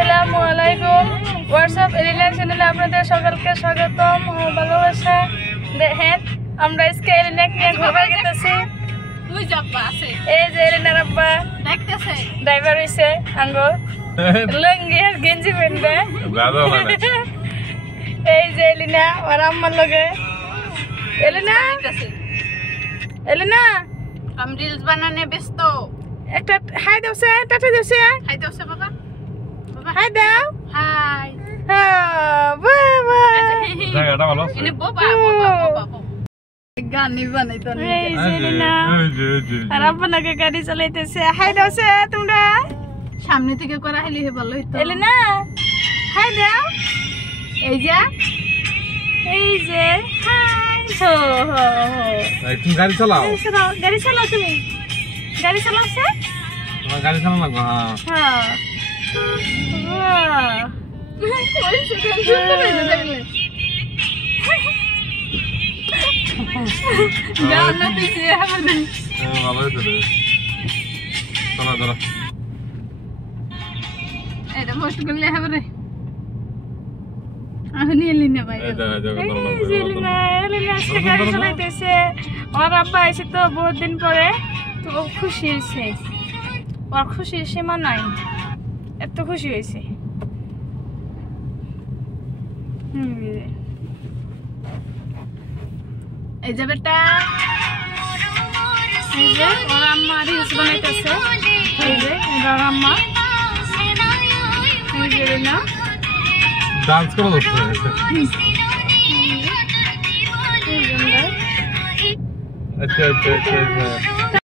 আসসালামু আলাইকুম। হোয়াটসঅ্যাপ এলিনা চ্যানেলে আপনাদের সকলকে স্বাগতম ও ভালোবাসা। দেখেন আমরা আজকে এলিনাকে নিয়ে ঘুরবার গেতেছি। তুই যাবা আছে এই যে এলিনার আব্বা দেখতেছে ড্রাইভার হইছে আঙ্গো লুঙ্গি আর গেঞ্জি পরে এই যে এলিনা আর আম্মার লগে। এলিনা এলিনা আমি রিলস বানানে ব্যস্ত। একটা হাই দাও সে টাটা দাও সে হাই দাও সে বাবা বাবা হাই দাও। হাই বাবা জায়গাটা ভালো আছে। ইনি বাবা বাবা বাবা গানি বানাইতো না। এই যে এলিনা আর আব্বা নাকি গাড়ি চালাইতেছে। হাই দাও সে তোমরা সামনে থেকে করা হইলে ভালো হইতো। এলিনা হাই দাও। এই যে হাই হো হো তুমি গাড়ি চালাও। গাড়ি চালাও তুমি গাড়ি চালাও সে তোমার গাড়ি চালানো লাগবে। হ্যাঁ বাহ ওই সেটা সুন্দর হইছে দেখলে। গানা দিছে আমাদের ভালো হয়েছে রে। চলো চলো এটা মোস্ট করলে হবে রে। আমি এলিনা ভাই এই জায়গা এই যে এলিনা আজকে গাড়ি চালাইতেছে। ওর আব্বা আইছে তো বহুত দিন পরে, তো ও খুশি হয়েছে। ওর খুশির সীমা নাই, এত খুশি হয়েছে। এই যে বেটা এই যে ওর আম্মা রিলস বানাইতেছে। এই যে ওর আম্মা এই যে এলিনা ডান্স করা যাচ্ছে। এই যে আমরা আচ্ছা আচ্ছা আচ্ছা।